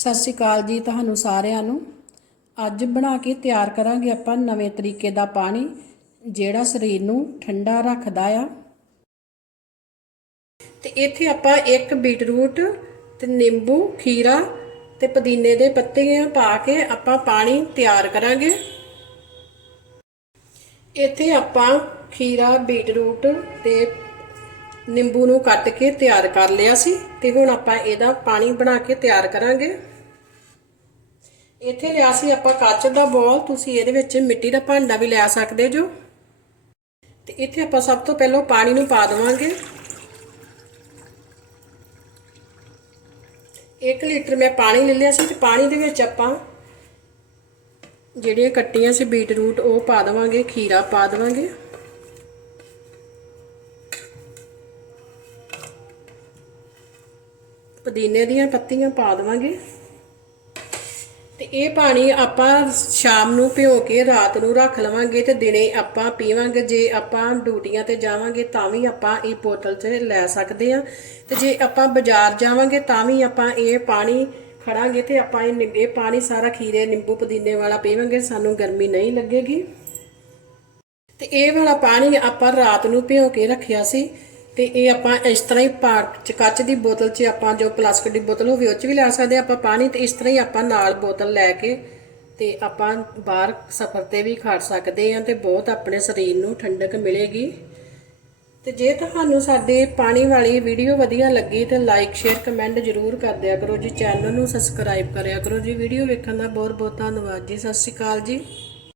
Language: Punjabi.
ਸਤਿ ਸ਼੍ਰੀ ਅਕਾਲ ਜੀ ਤੁਹਾਨੂੰ ਸਾਰਿਆਂ ਨੂੰ। ਅੱਜ ਬਣਾ ਕੇ ਤਿਆਰ ਕਰਾਂਗੇ ਆਪਾਂ ਨਵੇਂ ਤਰੀਕੇ ਦਾ ਪਾਣੀ, ਜਿਹੜਾ ਸਰੀਰ ਨੂੰ ਠੰਡਾ ਰੱਖਦਾ ਆ। ਤੇ ਇੱਥੇ ਆਪਾਂ ਇੱਕ ਬੀਟਰੂਟ ਤੇ ਨਿੰਬੂ, ਖੀਰਾ ਤੇ ਪੁਦੀਨੇ ਦੇ ਪੱਤੇ ਪਾ ਕੇ ਆਪਾਂ ਪਾਣੀ ਤਿਆਰ ਕਰਾਂਗੇ। ਇੱਥੇ ਆਪਾਂ ਖੀਰਾ, ਬੀਟਰੂਟ ਤੇ ਨਿੰਬੂ ਨੂੰ ਕੱਟ ਕੇ ਤਿਆਰ ਕਰ ਲਿਆ ਸੀ ਤੇ ਹੁਣ ਆਪਾਂ ਇਹਦਾ ਪਾਣੀ ਬਣਾ ਕੇ ਤਿਆਰ ਕਰਾਂਗੇ। ਇੱਥੇ ਲਿਆ ਸੀ ਆਪਾਂ ਕੱਚ ਦਾ ਬੋਲ, ਤੁਸੀਂ ਇਹਦੇ ਵਿੱਚ ਮਿੱਟੀ ਦਾ ਭਾਂਡਾ ਵੀ ਲੈ ਸਕਦੇ ਜੋ। ਤੇ ਇੱਥੇ ਆਪਾਂ ਸਭ ਤੋਂ ਪਹਿਲਾਂ ਪਾਣੀ ਨੂੰ ਪਾ ਦੇਵਾਂਗੇ। 1 ਲੀਟਰ ਮੈਂ ਪਾਣੀ ਲੈ ਲਿਆ ਸੀ ਤੇ ਪਾਣੀ ਦੇ ਵਿੱਚ ਆਪਾਂ ਜਿਹੜੀਆਂ ਕੱਟੀਆਂ ਸੀ ਬੀਟਰੂਟ, ਉਹ ਪਾ ਦੇਵਾਂਗੇ, ਖੀਰਾ ਪਾ ਦੇਵਾਂਗੇ। ਪੁਦੀਨੇ ਦੀਆਂ ਪੱਤੀਆਂ ਪਾ ਦੇਵਾਂਗੇ। ਤੇ ਇਹ ਪਾਣੀ ਆਪਾਂ ਸ਼ਾਮ ਨੂੰ ਭਿਓ ਕੇ, ਰਾਤ ਨੂੰ ਰੱਖ ਲਵਾਂਗੇ ਤੇ ਦਿਨੇ ਆਪਾਂ ਪੀਵਾਂਗੇ। ਜੇ ਆਪਾਂ ਡਿਊਟੀਆਂ ਤੇ ਜਾਵਾਂਗੇ ਤਾਂ ਵੀ ਆਪਾਂ ਇਹ ਬੋਤਲ 'ਚ ਲੈ ਸਕਦੇ ਆ ਤੇ ਜੇ ਆਪਾਂ ਬਾਜ਼ਾਰ ਜਾਵਾਂਗੇ ਤਾਂ ਵੀ ਆਪਾਂ ਇਹ ਪਾਣੀ ਖੜਾਂਗੇ ਤੇ ਆਪਾਂ ਇਹ ਇਹ ਪਾਣੀ ਸਾਰਾ ਖੀਰੇ, ਨਿੰਬੂ, ਪੁਦੀਨੇ ਵਾਲਾ ਪੀਵਾਂਗੇ। ਸਾਨੂੰ ਗਰਮੀ ਨਹੀਂ ਲੱਗੇਗੀ। ਤੇ ਇਹ ਵਾਲਾ ਪਾਣੀ ਆਪਾਂ ਰਾਤ ਨੂੰ ਭਿਓ ਕੇ ਰੱਖਿਆ ਸੀ। ਤੇ ਇਹ ਆਪਾਂ ਇਸ ਤਰ੍ਹਾਂ ਹੀ ਪਾਟ ਕੱਚ ਦੀ ਬੋਤਲ 'ਚ ਆਪਾਂ ਜੋ ਪਲਾਸਟਿਕ ਦੀ ਬੋਤਲ ਹੋਵੇ ਉਹ 'ਚ ਵੀ ਲੈ ਸਕਦੇ ਆਪਾਂ ਪਾਣੀ ਤੇ ਇਸ ਤਰ੍ਹਾਂ ਹੀ ਆਪਾਂ ਨਾਲ ਬੋਤਲ ਲੈ ਕੇ ਤੇ ਆਪਾਂ ਬਾਹਰ ਸਫ਼ਰ ਤੇ ਵੀ ਖੜ ਸਕਦੇ ਆ ਤੇ ਬਹੁਤ ਆਪਣੇ ਸਰੀਰ ਨੂੰ ਠੰਡਕ ਮਿਲੇਗੀ। ਤੇ ਜੇ ਤੁਹਾਨੂੰ ਸਾਡੇ ਪਾਣੀ ਵਾਲੀ ਵੀਡੀਓ ਵਧੀਆ ਲੱਗੀ ਤੇ ਲਾਈਕ ਸ਼ੇਅਰ ਕਮੈਂਟ ਜ਼ਰੂਰ ਕਰ ਦਿਆ ਕਰੋ ਜੀ। ਚੈਨਲ ਨੂੰ ਸਬਸਕ੍ਰਾਈਬ ਕਰਿਆ ਕਰੋ ਜੀ। ਵੀਡੀਓ ਵੇਖਣ ਦਾ ਬਹੁਤ ਬਹੁਤ ਧੰਨਵਾਦ ਜੀ। ਸਤਿ ਸ਼੍ਰੀ ਅਕਾਲ ਜੀ।